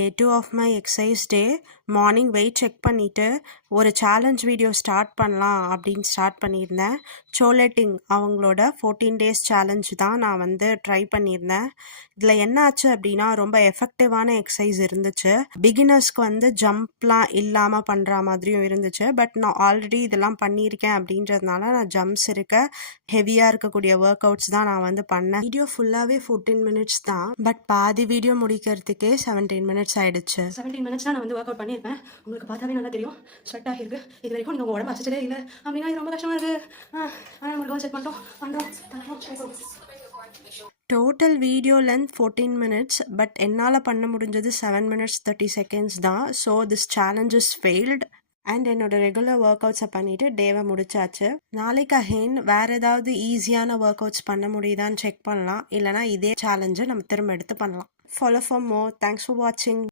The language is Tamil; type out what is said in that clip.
Day 2 of my exercise day. Morning weight check பண்ணிவிட்டு ஒரு சேலஞ்ச் வீடியோ ஸ்டார்ட் பண்ணலாம் அப்படின்னு ஸ்டார்ட் பண்ணியிருந்தேன். சோலட்டிங் அவங்களோட 14 days சேலஞ்ச் தான் நான் வந்து ட்ரை பண்ணியிருந்தேன். இதில் என்ன ஆச்சு அப்படின்னா ரொம்ப எஃபெக்டிவான எக்ஸசைஸ் இருந்துச்சு. பிகினர்ஸ்க்கு வந்து ஜம்ப்லாம் இல்லாமல் பண்ணுற மாதிரியும் இருந்துச்சு. பட் நான் ஆல்ரெடி இதெல்லாம் பண்ணியிருக்கேன் அப்படின்றதுனால நான் ஜம்ப்ஸ் இருக்க ஹெவியாக இருக்கக்கூடிய ஒர்க் அவுட்ஸ் தான் நான் வந்து பண்ணேன். வீடியோ ஃபுல்லாகவே 14 minutes தான். பட் பாதி வீடியோ முடிக்கிறதுக்கே 17 minutes ஆயிடுச்சு. 17 minutes தான் நான் வந்து ஒர்க் அவுட் பண்ணியிருப்பேன். உங்களுக்கு பார்த்தாவே நல்லா தெரியும் ஸ்வெட் ஆகிருக்கு. இது வரைக்கும் நீங்கள் உங்கள் உடம்பு அசைச்சதே இல்லை அப்படின்னா இது ரொம்ப கஷ்டமாக இருக்குது. ஆனால் நம்ம கோல் செட் பண்ணுறோம். Total video length 14 minutes. But என்னால் பண்ண முடிஞ்சது 7 minutes 30 seconds தான். So this challenge is failed. And என்னோட ரெகுலர் ஒர்க் அவுட்ஸை பண்ணிவிட்டு டேவை முடிச்சாச்சு. நாளைக்கு அஹெயின் வேறு ஏதாவது ஈஸியான ஒர்க் அவுட்ஸ் பண்ண முடியுதான்னு செக் பண்ணலாம். இல்லைனா இதே சேலஞ்சை நம்ம திரும்ப எடுத்து பண்ணலாம். Follow for more. Thanks for வாட்சிங்.